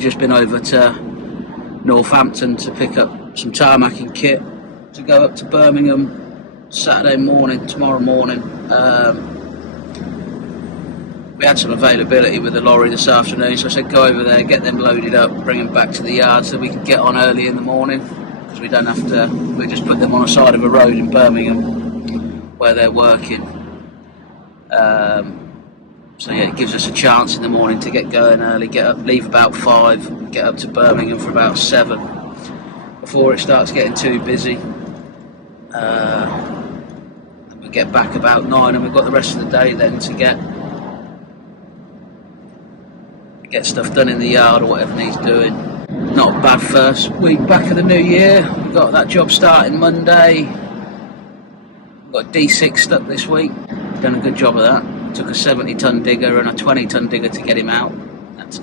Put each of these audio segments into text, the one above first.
we've just been over to Northampton to pick up some tarmacking kit to go up to Birmingham Saturday morning, tomorrow morning. We had some availability with the lorry this afternoon, so I said go over there, get them loaded up, bring them back to the yard so we can get on early in the morning, because we don't have to, we just put them on the side of a road in Birmingham where they're working. So yeah, it gives us a chance in the morning to get going early, get up, leave about 5, get up to Birmingham for about 7 before it starts getting too busy. We get back about 9 and we've got the rest of the day then to get stuff done in the yard or whatever needs doing. Not a bad first week back of the new year. We got that job starting Monday. We've got D6 stuck this week. Done a good job of that. Took a 70-ton digger and a 20-ton digger to get him out. Had to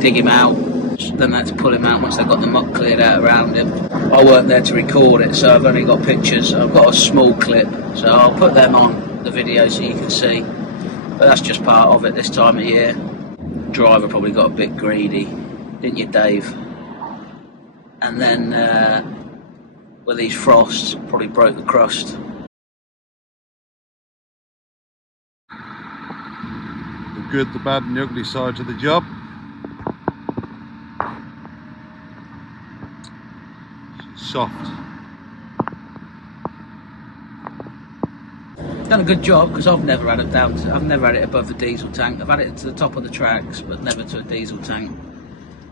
dig him out, then had to pull him out once they got the muck cleared out around him. I weren't there to record it, so I've only got pictures. I've got a small clip, so I'll put them on the video so you can see. But that's just part of it this time of year. Driver probably got a bit greedy, didn't you, Dave? And then with these frosts, probably broke the crust. The good, the bad and the ugly sides of the job. She's soft. Done a good job, because I've never had it I've never had it above the diesel tank. I've had it to the top of the tracks, but never to a diesel tank.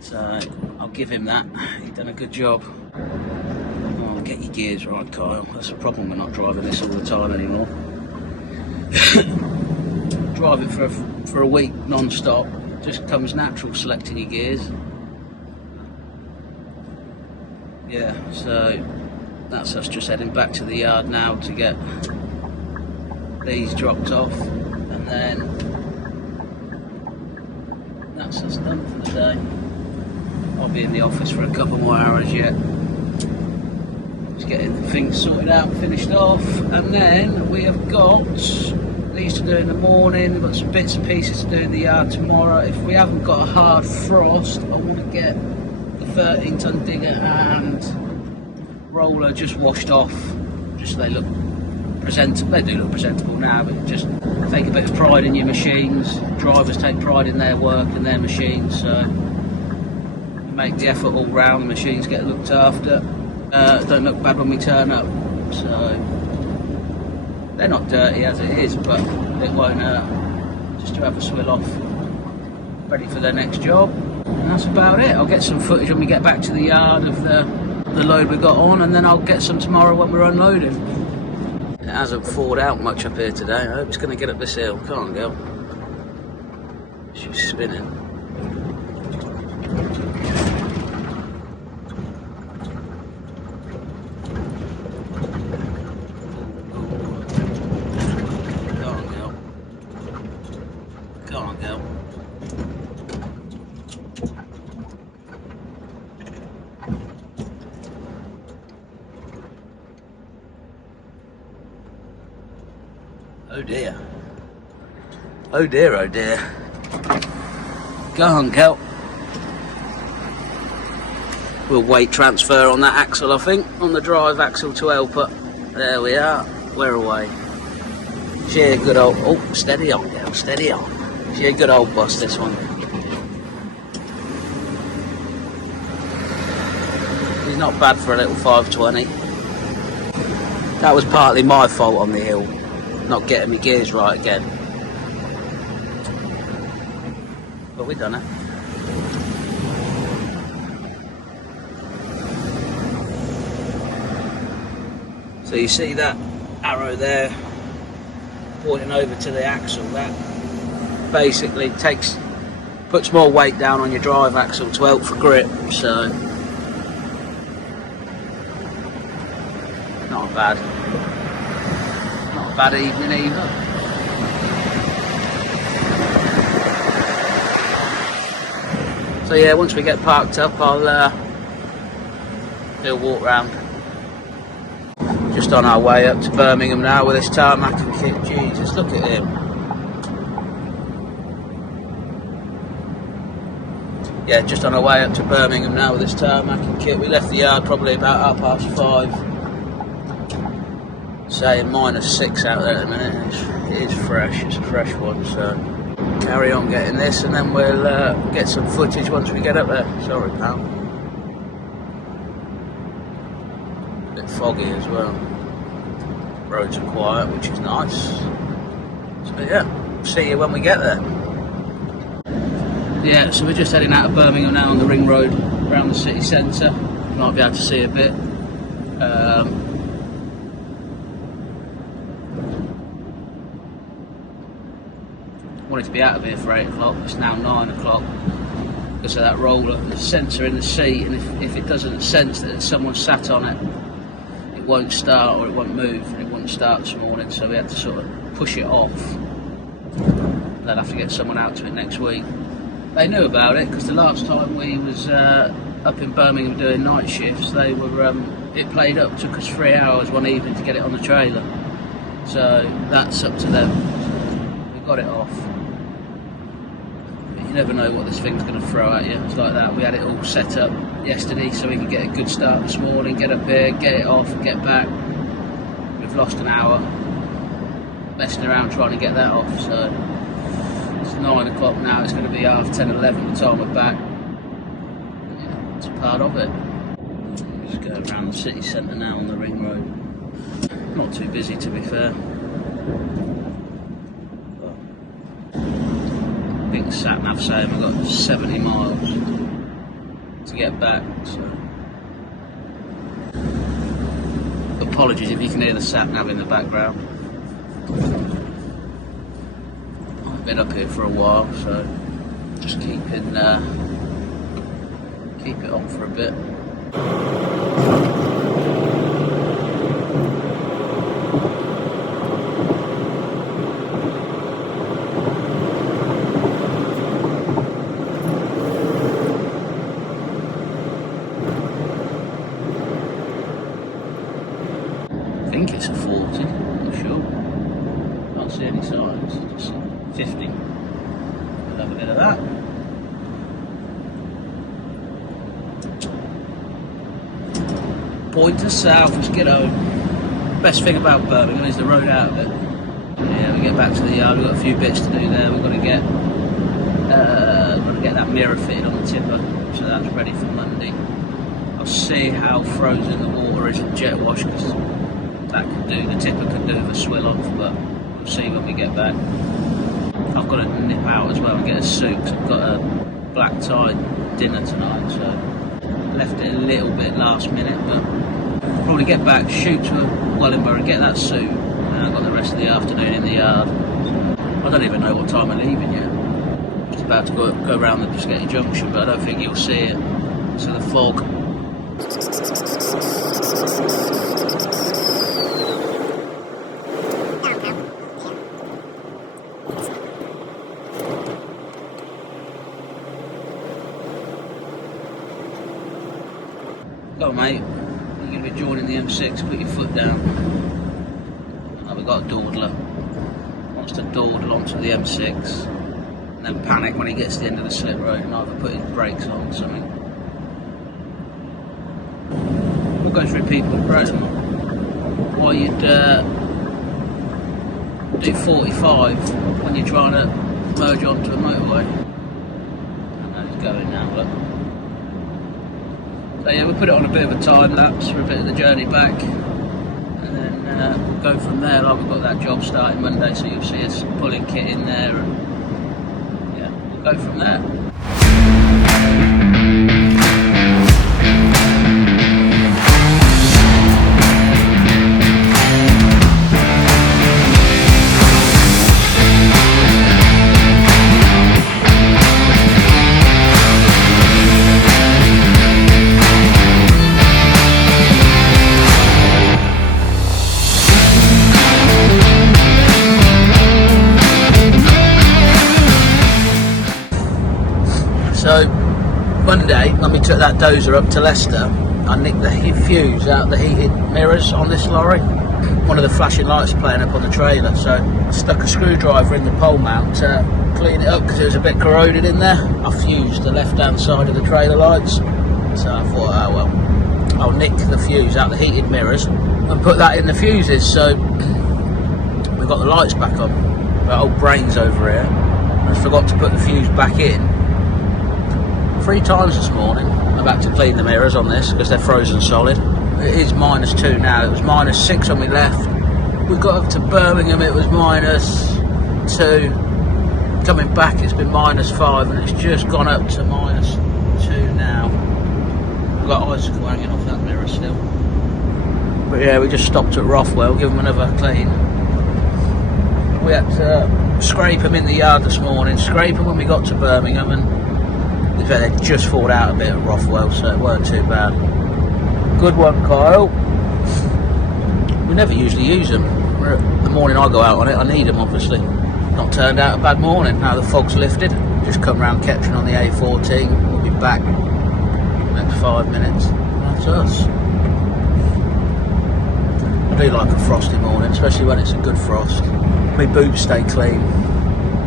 So I'll give him that. He's done a good job. Oh, get your gears right, Kyle. That's the problem. We're not driving this all the time anymore. Drive it for a week non-stop. Just comes natural selecting your gears. Yeah, so that's us just heading back to the yard now to get these dropped off, and then that's us done for the day. I'll be in the office for a couple more hours yet. Just getting things sorted out, finished off, and then we have got these to do in the morning. We've got some bits and pieces to do in the yard tomorrow. If we haven't got a hard frost, I want to get the 13-ton digger and roller just washed off, just so they look presentable. They do look presentable now, but just take a bit of pride in your machines. Drivers take pride in their work and their machines, so you make the effort all round. The machines get looked after. Don't look bad when we turn up, so they're not dirty as it is, but it won't hurt just to have a swill off, ready for their next job. And that's about it. I'll get some footage when we get back to the yard of the load we got on, and then I'll get some tomorrow when we're unloading. It hasn't thawed out much up here today. I hope it's going to get up this hill. Come on, girl. She's spinning. Come on, girl. Come on, girl. Oh dear. Oh dear, oh dear. Go on, Kel. We'll weight transfer on that axle, I think, on the drive axle to help her. There we are. We're away. She a good old... Oh, steady on, girl, steady on. She a good old bus, this one. She's not bad for a little 520. That was partly my fault on the hill. Not getting my gears right again, but we done it. So you see that arrow there pointing over to the axle, that basically puts more weight down on your drive axle to help for grip, so not bad. Bad evening either. So yeah, once we get parked up, I'll do a walk round. Just on our way up to Birmingham now with this tarmacking kit. Jesus, look at him. yeah, just on our way up to Birmingham now with this tarmac and kit. We left the yard probably about 5:30. Saying -6 out there at the minute. It is fresh, it's a fresh one, so carry on getting this and then we'll get some footage once we get up there. Sorry pal. A bit foggy as well. Roads are quiet, which is nice. So yeah, see you when we get there. Yeah, so we're just heading out of Birmingham now on the ring road around the city centre. You might be able to see a bit. Wanted to be out of here for 8 o'clock, it's now 9 o'clock because of that roller, the sensor in the seat, and if it doesn't sense that someone sat on it, it won't start or it won't move, and it wouldn't start this morning, so we had to sort of push it off. They'll have to get someone out to it next week. They knew about it because the last time we was up in Birmingham doing night shifts, they were it played up, took us 3 hours one evening to get it on the trailer, so that's up to them. We got it off. You never know what this thing's going to throw at you. It's like that. We had it all set up yesterday so we could get a good start this morning, get up here, get it off, get back. We've lost an hour messing around trying to get that off. So it's 9 o'clock now. It's going to be 10:30, 11 by the time we're back. Yeah, it's part of it. Just go around the city centre now on the ring road. Not too busy to be fair. I think the sat nav saying we've got 70 miles to get back, so apologies if you can hear the sat nav in the background. I've been up here for a while, so just keep it on for a bit. I think it's a 40, I'm sure. Can't see any signs, just 50. We'll have a bit of that. Point to south, let's get home. Best thing about Birmingham is the road out of it. Yeah, we get back to the yard, we've got a few bits to do there. We've got to get that mirror fitted on the tipper, so that's ready for Monday. I'll see how frozen the water is in jet wash, because that could do, the tipper could do with a swill off, but we'll see when we get back. I've got to nip out as well and get a suit, because I've got a black tie dinner tonight, so left it a little bit last minute, but probably get back, shoot to Wellingborough, get that suit, and I've got the rest of the afternoon in the yard. I don't even know what time I'm leaving yet. I'm just about to go around the Biscotti Junction, but I don't think you'll see it, so the fog. Go mate, you're going to be joining the M6, put your foot down. Oh, we've got a dawdler. Wants to dawdle onto the M6 and then panic when he gets to the end of the slip road and either put his brakes on or something. We're going through people in Britain. Why you'd do 45 when you're trying to merge onto a motorway. I know he's going now, look. So yeah, we'll put it on a bit of a time lapse for a bit of the journey back, and then we'll go from there. Like, we've got that job starting Monday, so you'll see us pulling kit in there, and yeah, we'll go from there. So Monday, when we took that Dozer up to Leicester, I nicked the fuse out of the heated mirrors on this lorry. one of the flashing lights playing up on the trailer, so I stuck a screwdriver in the pole mount to clean it up because it was a bit corroded in there. I fused the left hand side of the trailer lights, so I thought, oh well, I'll nick the fuse out the heated mirrors and put that in the fuses, so we've got the lights back on. Our old brains over here, I forgot to put the fuse back in 3 times this morning. I've had to clean the mirrors on this because they're frozen solid. It is -2 now. It was -6 when we left. We got up to Birmingham, it was -2. Coming back, it's been -5, and it's just gone up to -2 now. We've got icicle hanging off that mirror still. But yeah, we just stopped at Rothwell, give them another clean. We had to scrape them in the yard this morning, scrape them when we got to Birmingham, and they just fallen out a bit at Rothwell, so it weren't too bad. Good one, Kyle. We never usually use them. The morning I go out on it, I need them, obviously. Not turned out a bad morning. Now the fog's lifted. Just come round Ketron on the A14. We'll be back next 5 minutes. That's us. I do like a frosty morning, especially when it's a good frost. My boots stay clean.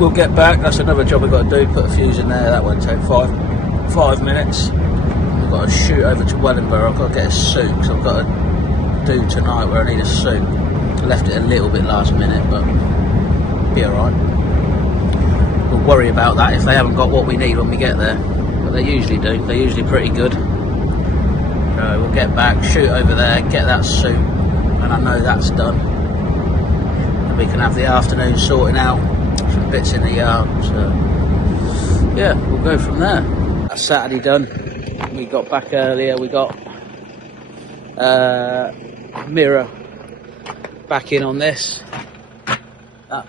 We'll get back. That's another job we've got to do. Put a fuse in there. That won't take five minutes. I've got to shoot over to Wellingborough. I've got to get a suit, because I've got to do tonight where I need a suit. I left it a little bit last minute, but be alright. We'll worry about that if they haven't got what we need when we get there. But they usually do. They're usually pretty good. So we'll get back, shoot over there, get that suit, and I know that's done. And we can have the afternoon sorting out some bits in the yard. So yeah, we'll go from there. That's Saturday done. We got back earlier. We got mirror back in on this. That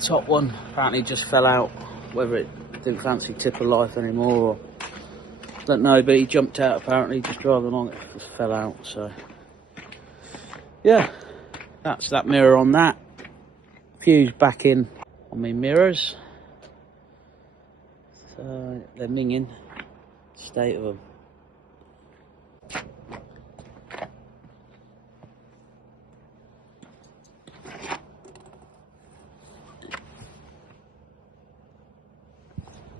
top one apparently just fell out. Whether it didn't fancy tip of life anymore, or don't know. But he jumped out apparently just driving along. It just fell out. So yeah, that's that mirror on that. Fuse back in on my mirrors. So they're minging. State of them.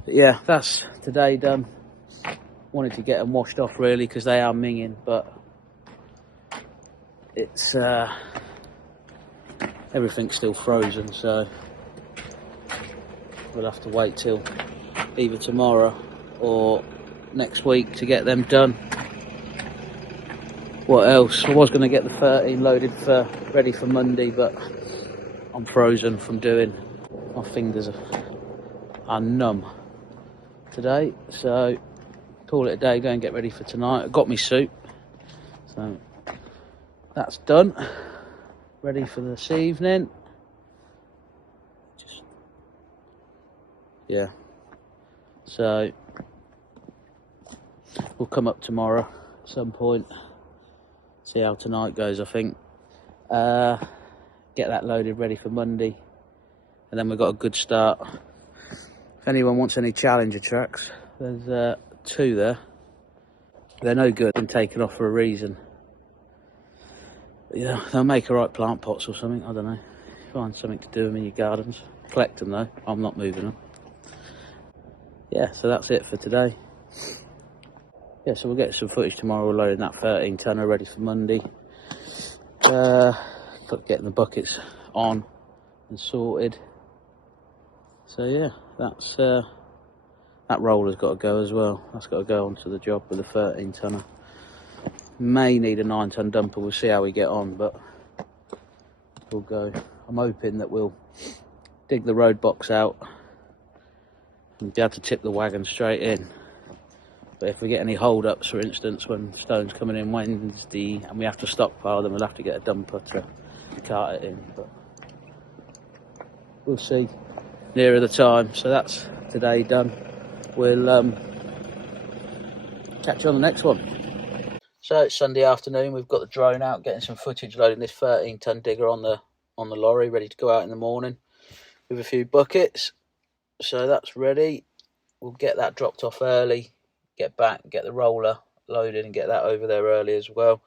But yeah, that's today done. Wanted to get them washed off really because they are minging, but it's everything's still frozen, so we'll have to wait till either tomorrow or next week to get them done. What else? I was going to get the 13 loaded ready for Monday, but I'm frozen from doing. My fingers are numb today, so call it a day. Go and get ready for tonight. I got my suit, so that's done. Ready for this evening. Yeah. So we'll come up tomorrow at some point. See how tonight goes, I think. Get that loaded ready for Monday. And then we've got a good start. If anyone wants any Challenger tracks, there's 2 there. They're no good. Been taken off for a reason. But yeah, they'll make alright plant pots or something. I don't know. Find something to do them in your gardens. Collect them though. I'm not moving them. Yeah, so that's it for today. Yeah, so we'll get some footage tomorrow. We're loading that 13 tonner ready for Monday. Getting the buckets on and sorted. So yeah, that's that roller's got to go as well. That's got to go onto the job with the 13 tonner. May need a 9 ton dumper. We'll see how we get on, but we'll go. I'm hoping that we'll dig the road box out and be able to tip the wagon straight in. But if we get any hold-ups, for instance, when stone's coming in Wednesday and we have to stockpile them, we'll have to get a dumper to cart it in. But we'll see nearer the time. So that's today done. We'll catch you on the next one. So it's Sunday afternoon. We've got the drone out, getting some footage, loading this 13 ton digger on the lorry, ready to go out in the morning with a few buckets. So that's ready. We'll get that dropped off early, get back, get the roller loaded and get that over there early as well.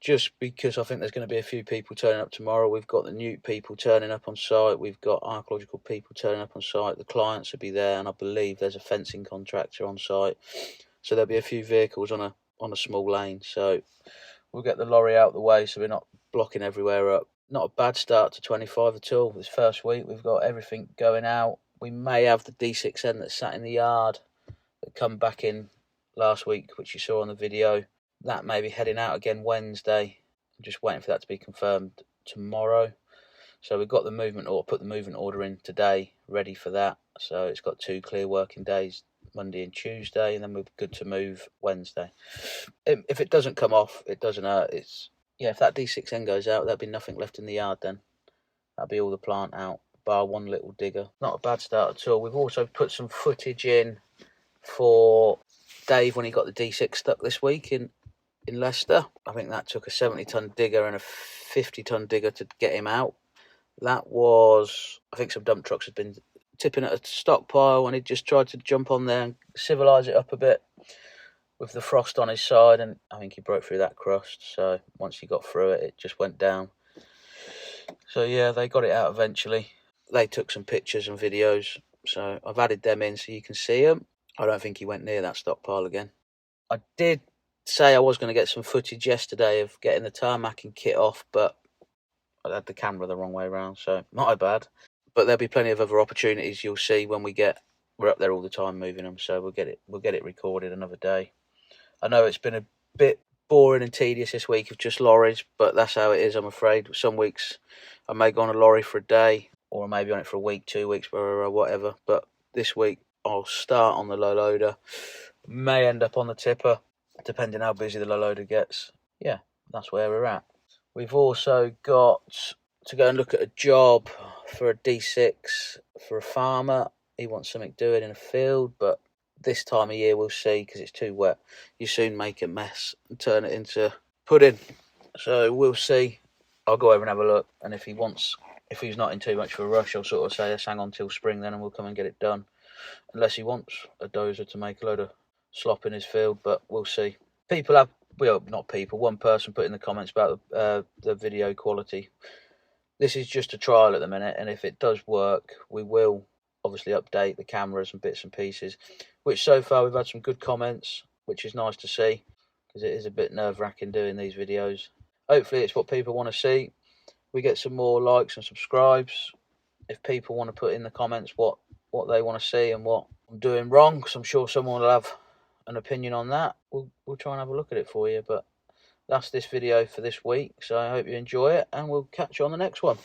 just because I think there's going to be a few people turning up tomorrow. We've got the new people turning up on site. We've got archaeological people turning up on site. The clients will be there, and I believe there's a fencing contractor on site. So there'll be a few vehicles on a small lane. So we'll get the lorry out of the way so we're not blocking everywhere up. Not a bad start to 25 at all. This first week we've got everything going out. We may have the D6N that sat in the yard that come back in last week, which you saw on the video. That may be heading out again Wednesday. I'm just waiting for that to be confirmed tomorrow. So we've got the movement order, put the movement order in today, ready for that. So it's got 2 clear working days, Monday and Tuesday, and then we're good to move Wednesday. If it doesn't come off, it doesn't hurt. If that D6N goes out, there'll be nothing left in the yard then. That'll be all the plant out, bar one little digger. Not a bad start at all. We've also put some footage in for Dave when he got the D6 stuck this week in Leicester. I think that took a 70-ton digger and a 50-ton digger to get him out. That was, I think some dump trucks had been tipping at a stockpile, and he just tried to jump on there and civilise it up a bit with the frost on his side, and I think he broke through that crust. So once he got through it, it just went down. So yeah, they got it out eventually. They took some pictures and videos, so I've added them in so you can see them. I don't think he went near that stockpile again. I did say I was going to get some footage yesterday of getting the tarmacking kit off, but I had the camera the wrong way around, so not bad. But there'll be plenty of other opportunities you'll see when we're up there all the time moving them, so we'll get it recorded another day. I know it's been a bit boring and tedious this week of just lorries, but that's how it is, I'm afraid. Some weeks I may go on a lorry for a day, or I may be on it for a week, 2 weeks, or whatever. But this week I'll start on the low loader, may end up on the tipper, depending how busy the low loader gets. Yeah, that's where we're at. We've also got to go and look at a job for a D6 for a farmer. He wants something doing in a field, but this time of year we'll see, because it's too wet. You soon make a mess and turn it into pudding. So we'll see. I'll go over and have a look, and if he's not in too much of a rush, I'll sort of say let's hang on till spring then, and we'll come and get it done. Unless he wants a dozer to make a load of slop in his field, but we'll see. One person put in the comments about the video quality. This is just a trial at the minute, and if it does work, we will obviously update the cameras and bits and pieces, which so far we've had some good comments, which is nice to see, because it is a bit nerve-wracking doing these videos. Hopefully it's what people want to see. We get some more likes and subscribes. If people want to put in the comments what they want to see and what I'm doing wrong, because I'm sure someone will have an opinion on that, we'll try and have a look at it for you. But that's this video for this week, so I hope you enjoy it, and we'll catch you on the next one.